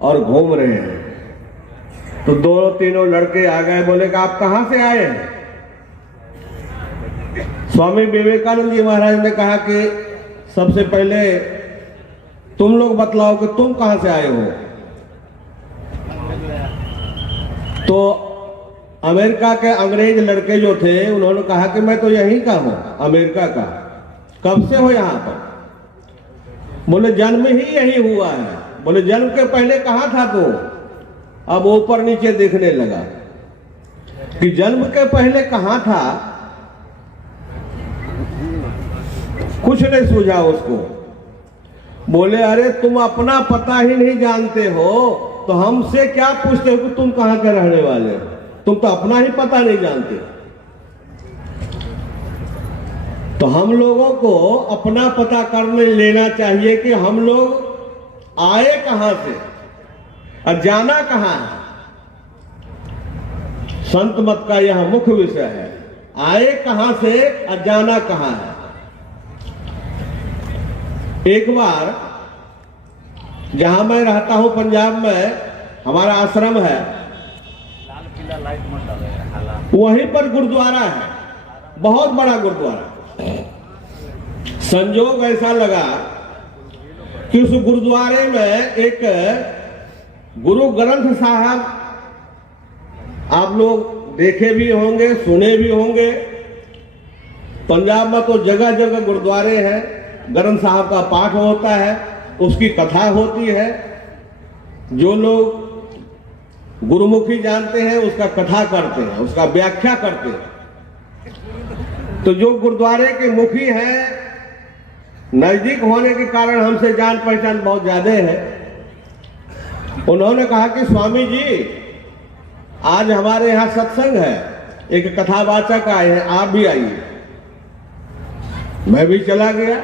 और घूम रहे हैं तो दो तीनों लड़के आ गए, बोले कि आप कहां से आए हैं? स्वामी विवेकानंद जी महाराज ने कहा कि सबसे पहले तुम लोग बतलाओ कि तुम कहां से आए हो। तो अमेरिका के अंग्रेज लड़के जो थे उन्होंने कहा कि मैं तो यहीं का हूं, अमेरिका का। कब से हो यहां पर? बोले जन्म ही यही हुआ है। बोले जन्म के पहले कहां था तू? अब ऊपर नीचे देखने लगा कि जन्म के पहले कहां था, कुछ नहीं सूझा उसको। बोले अरे तुम अपना पता ही नहीं जानते हो तो हमसे क्या पूछते हो कि तुम कहां के रहने वाले हो? तुम तो अपना ही पता नहीं जानते। तो हम लोगों को अपना पता करने लेना चाहिए कि हम लोग आए कहां से और जाना कहां है। संत मत का यह मुख्य विषय है, आए कहां से और जाना कहां है। एक बार जहां मैं रहता हूं पंजाब में, हमारा आश्रम है, वहीं पर गुरुद्वारा है, बहुत बड़ा गुरुद्वारा। संजोग ऐसा लगा कि उस गुरुद्वारे में एक गुरु ग्रंथ साहब, आप लोग देखे भी होंगे, सुने भी होंगे। पंजाब में तो जगह जगह गुरुद्वारे हैं, ग्रंथ साहब का पाठ होता है, उसकी कथा होती है। जो लोग गुरुमुखी जानते हैं उसका कथा करते हैं, उसका व्याख्या करते हैं। तो जो गुरुद्वारे के मुखी हैं, नजदीक होने के कारण हमसे जान पहचान बहुत ज्यादा है। उन्होंने कहा कि स्वामी जी आज हमारे यहाँ सत्संग है, एक कथावाचक आए हैं, आप भी आइए। मैं भी चला गया।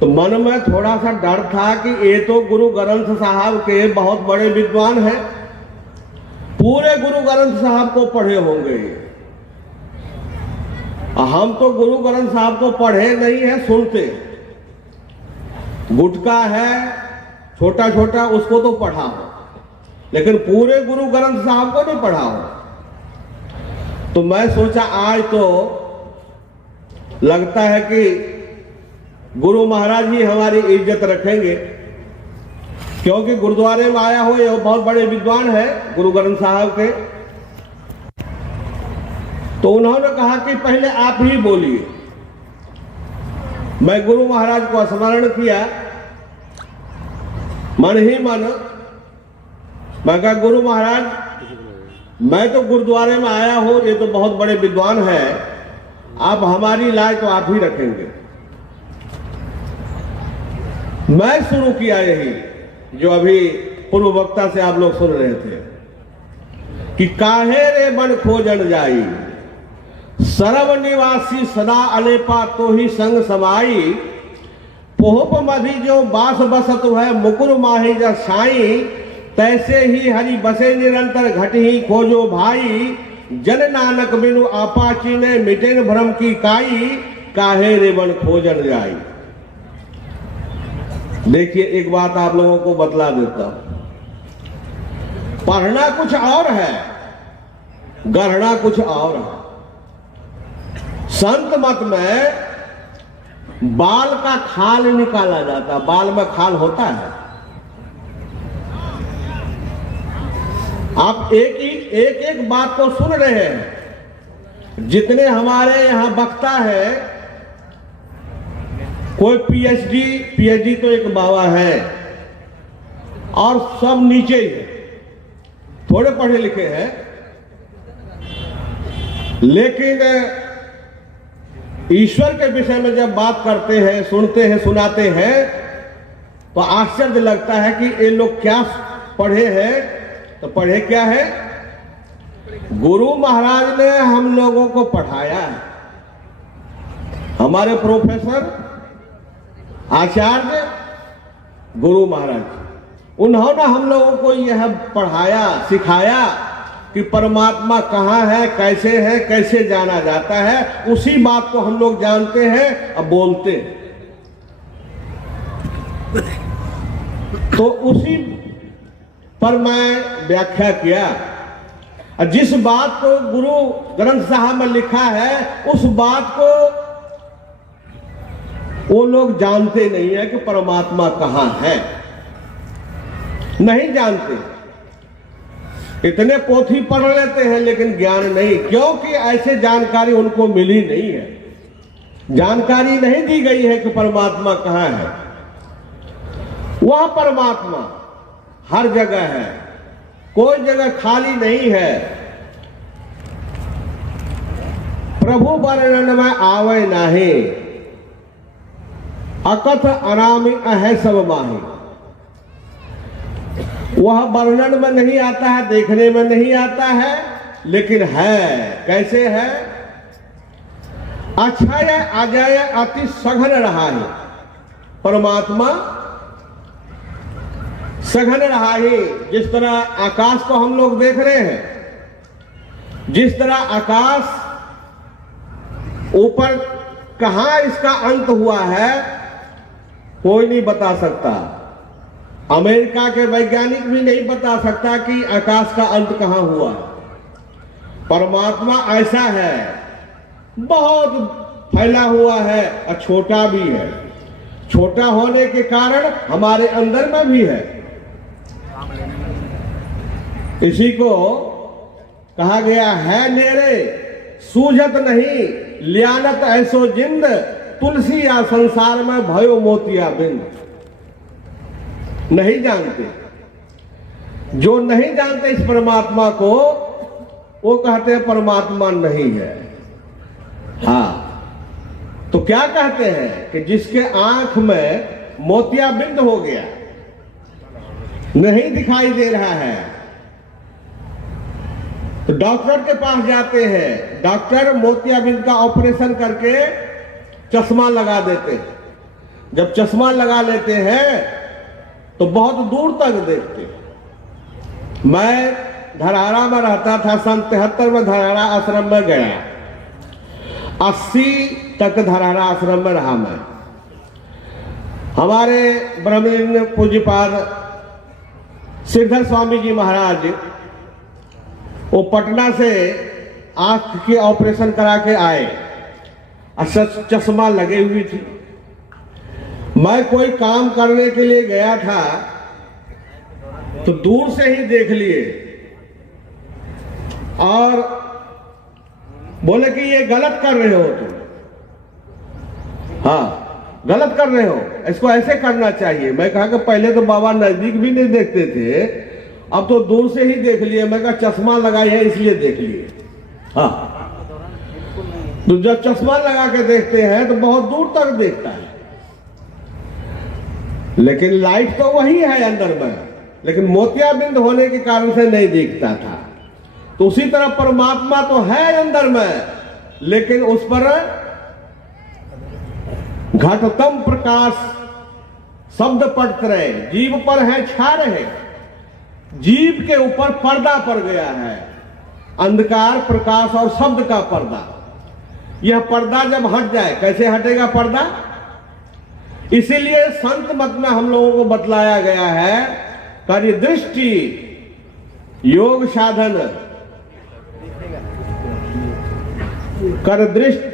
तो मन में थोड़ा सा डर था कि ये तो गुरु ग्रंथ साहब के बहुत बड़े विद्वान हैं, पूरे गुरु ग्रंथ साहब को पढ़े होंगे। हम तो गुरु ग्रंथ साहब को पढ़े नहीं है, सुनते। गुटका है छोटा छोटा, उसको तो पढ़ा हो, लेकिन पूरे गुरु ग्रंथ साहब को नहीं पढ़ा हो। तो मैं सोचा आज तो लगता है कि गुरु महाराज ही हमारी इज्जत रखेंगे, क्योंकि गुरुद्वारे में आया हो ये बहुत बड़े विद्वान है गुरु ग्रंथ साहब के। तो उन्होंने कहा कि पहले आप ही बोलिए। मैं गुरु महाराज को स्मरण किया, मन ही मन। मैं कहा गुरु महाराज मैं तो गुरुद्वारे में आया हूं, ये तो बहुत बड़े विद्वान हैं, आप हमारी लाज तो आप ही रखेंगे। मैं शुरू किया यही जो अभी पूर्व वक्ता से आप लोग सुन रहे थे कि काहे रे बन खोजन जाई, सर्व निवासी सदा अलेपा तो ही संग समाई, पोहप मधि जो बास बसत है मुकुर माही जा साई, तैसे ही हरि बसे निरंतर घट ही खोजो भाई, जन नानक बिनु आपाची ने मिटेन भ्रम की काई, काहे रे बन खोजन जाई। देखिए एक बात आप लोगों को बतला देता हूं, पढ़ना कुछ और है, गढ़ना कुछ और है। संत मत में बाल का खाल निकाला जाता, बाल में खाल होता है। आप एक बात को सुन रहे हैं। जितने हमारे यहां वक्ता है, कोई पीएचडी तो एक बाबा है और सब नीचे ही है, थोड़े पढ़े लिखे हैं, लेकिन ईश्वर के विषय में जब बात करते हैं, सुनते हैं, सुनाते हैं, तो आश्चर्य लगता है कि ये लोग क्या पढ़े हैं। तो पढ़े क्या है? गुरु महाराज ने हम लोगों को पढ़ाया है। हमारे प्रोफेसर आचार्य गुरु महाराज, उन्होंने हम लोगों को यह पढ़ाया सिखाया कि परमात्मा कहाँ है, कैसे जाना जाता है। उसी बात को हम लोग जानते हैं और बोलते हैं। तो उसी पर मैं व्याख्या किया। और जिस बात को गुरु ग्रंथ साहब में लिखा है उस बात को वो लोग जानते नहीं है कि परमात्मा कहाँ है, नहीं जानते। इतने पोथी पढ़ लेते हैं लेकिन ज्ञान नहीं, क्योंकि ऐसे जानकारी उनको मिली नहीं है। जानकारी नहीं दी गई है कि परमात्मा कहाँ है। वह परमात्मा हर जगह है, कोई जगह खाली नहीं है। प्रभु वर्णन में आवे नाही, अकथ अनामी अहे सब माही। वह वर्णन में नहीं आता है, देखने में नहीं आता है, लेकिन है। कैसे है? अक्षय अजय अति सघन रहा है। परमात्मा सघन रहा है। जिस तरह आकाश को हम लोग देख रहे हैं, जिस तरह आकाश ऊपर कहां इसका अंत हुआ है कोई नहीं बता सकता। अमेरिका के वैज्ञानिक भी नहीं बता सकता कि आकाश का अंत कहां हुआ। परमात्मा ऐसा है, बहुत फैला हुआ है और छोटा भी है। छोटा होने के कारण हमारे अंदर में भी है। इसी को कहा गया है, नेरे सूझत नहीं लियानत ऐसो जिंद, तुलसी या संसार में भयो मोतिया बिंद। नहीं जानते। जो नहीं जानते इस परमात्मा को वो कहते हैं परमात्मा नहीं है। हाँ, तो क्या कहते हैं कि जिसके आंख में मोतियाबिंद हो गया, नहीं दिखाई दे रहा है, तो डॉक्टर के पास जाते हैं। डॉक्टर मोतियाबिंद का ऑपरेशन करके चश्मा लगा देते हैं। जब चश्मा लगा लेते हैं तो बहुत दूर तक देखते हैं। मैं धरारा में रहता था, सन 73 में धरारा आश्रम में गया। 80 तक धरारा आश्रम में रहा मैं। हमारे ब्रह्मलीन पूज्यपाद श्रीधर स्वामी जी महाराज वो पटना से आंख के ऑपरेशन करा के आए, चश्मा लगे हुई थी। मैं कोई काम करने के लिए गया था तो दूर से ही देख लिए और बोले कि ये गलत कर रहे हो तुम। हाँ, गलत कर रहे हो, इसको ऐसे करना चाहिए। मैं कहा कि पहले तो बाबा नजदीक भी नहीं देखते थे, अब तो दूर से ही देख लिए। मैं कहा चश्मा लगाई है इसलिए देख लिए। हाँ, तो जब चश्मा लगा के देखते हैं तो बहुत दूर तक देखता है, लेकिन लाइट तो वही है अंदर में, लेकिन मोतियाबिंद होने के कारण से नहीं दिखता था। तो उसी तरह परमात्मा तो है अंदर में, लेकिन उस पर घटतम प्रकाश शब्द पड़ते रहे, जीव पर है छा रहे। जीव के ऊपर पर्दा पड़ गया है, अंधकार प्रकाश और शब्द का पर्दा। यह पर्दा जब हट जाए, कैसे हटेगा पर्दा? इसीलिए संत मत में हम लोगों को बतलाया गया है, कार्य दृष्टि योग साधन कर दृष्टि,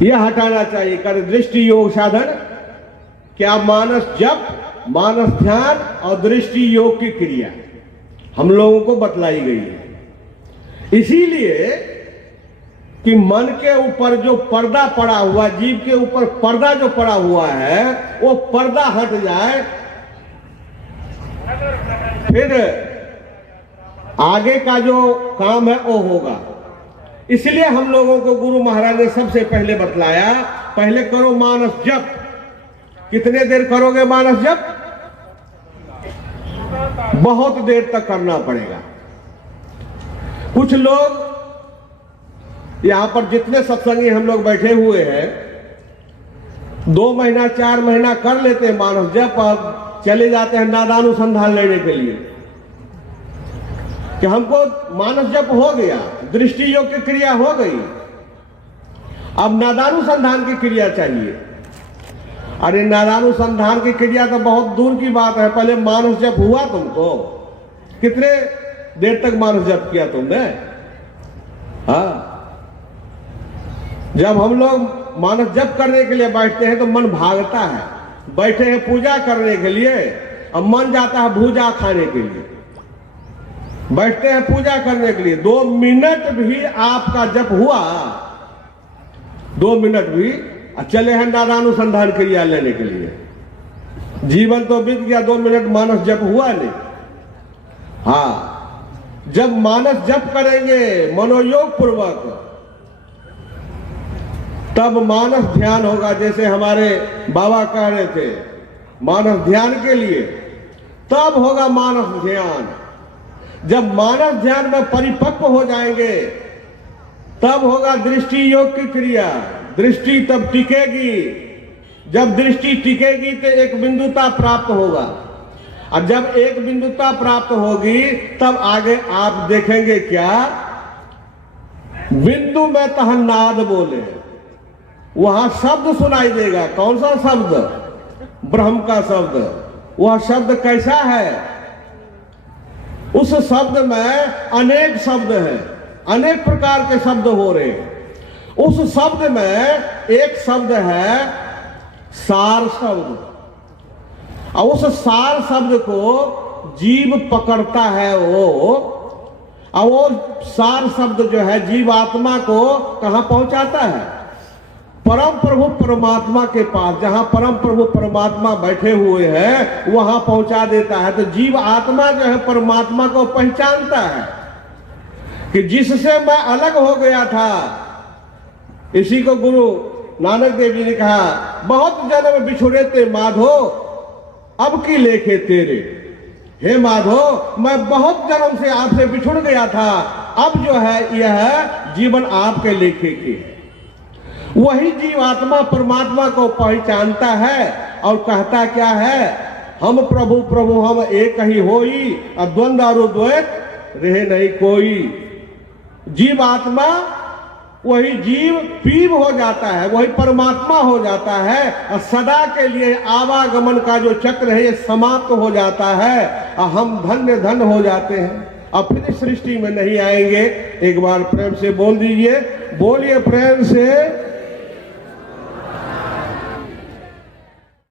यह हटाना चाहिए। कर दृष्टि योग साधन क्या? मानस जप, मानस ध्यान और दृष्टि योग की क्रिया हम लोगों को बतलाई गई है। इसीलिए कि मन के ऊपर जो पर्दा पड़ा हुआ, जीव के ऊपर पर्दा जो पड़ा हुआ है, वो पर्दा हट जाए, फिर आगे का जो काम है वो होगा। इसलिए हम लोगों को गुरु महाराज ने सबसे पहले बतलाया, पहले करो मानस जप। कितने देर करोगे मानस जप? बहुत देर तक करना पड़ेगा। कुछ लोग यहां पर जितने सत्संगी हम लोग बैठे हुए हैं, 2 महीना 4 महीना कर लेते हैं मानस जप, अब चले जाते हैं नादानुसंधान लेने के लिए कि हमको मानस जप हो गया, दृष्टि योग की क्रिया हो गई, अब नादानुसंधान की क्रिया चाहिए। अरे नादानुसंधान की क्रिया तो बहुत दूर की बात है, पहले मानस जप हुआ तुमको? कितने देर तक मानस जप किया तुमने? हाँ, जब हम लोग मानस जप करने के लिए बैठते हैं तो मन भागता है। बैठे हैं पूजा करने के लिए, अब मन जाता है भूजा खाने के लिए। बैठते हैं पूजा करने के लिए, 2 मिनट भी आपका जप हुआ, 2 मिनट भी, चले हैं नादानुसंधान क्रिया लेने के लिए। जीवन तो बीत गया, 2 मिनट मानस जप हुआ नहीं। हाँ, जब मानस जप करेंगे मनोयोग पूर्वक, तब मानस ध्यान होगा। जैसे हमारे बाबा कह रहे थे, मानस ध्यान के लिए, तब होगा मानस ध्यान। जब मानस ध्यान में परिपक्व हो जाएंगे, तब होगा दृष्टि योग की क्रिया। दृष्टि तब टिकेगी, जब दृष्टि टिकेगी तो एक बिंदुता प्राप्त होगा, और जब एक बिंदुता प्राप्त होगी तब आगे आप देखेंगे क्या, बिंदु में तहन नाद बोले, वहां शब्द सुनाई देगा। कौन सा शब्द? ब्रह्म का शब्द। वह शब्द कैसा है? उस शब्द में अनेक शब्द हैं, अनेक प्रकार के शब्द हो रहे हैं। उस शब्द में एक शब्द है सार शब्द, और उस सार शब्द को जीव पकड़ता है वो, और वो सार शब्द जो है जीवात्मा को कहां पहुंचाता है? परम प्रभु परमात्मा के पास। जहां परम प्रभु परमात्मा बैठे हुए हैं वहां पहुंचा देता है। तो जीव आत्मा जो है परमात्मा को पहचानता है कि जिससे मैं अलग हो गया था। इसी को गुरु नानक देव जी ने कहा, बहुत जन्म बिछुड़े ते माधो, अब की लेखे तेरे। हे माधो, मैं बहुत जन्म से आपसे बिछुड़ गया था, अब जो है यह जीवन आपके लेखे के। वही जीवात्मा परमात्मा को पहचानता है और कहता क्या है, हम प्रभु प्रभु हम एक ही होई, द्वंद्व और द्वैत रहे नहीं कोई। जीवात्मा वही जीव पीव हो जाता है, वही परमात्मा हो जाता है, और सदा के लिए आवागमन का जो चक्र है ये समाप्त हो जाता है, और हम धन्य धन हो जाते हैं, और फिर सृष्टि में नहीं आएंगे। एक बार प्रेम से बोल दीजिए, बोलिए प्रेम से।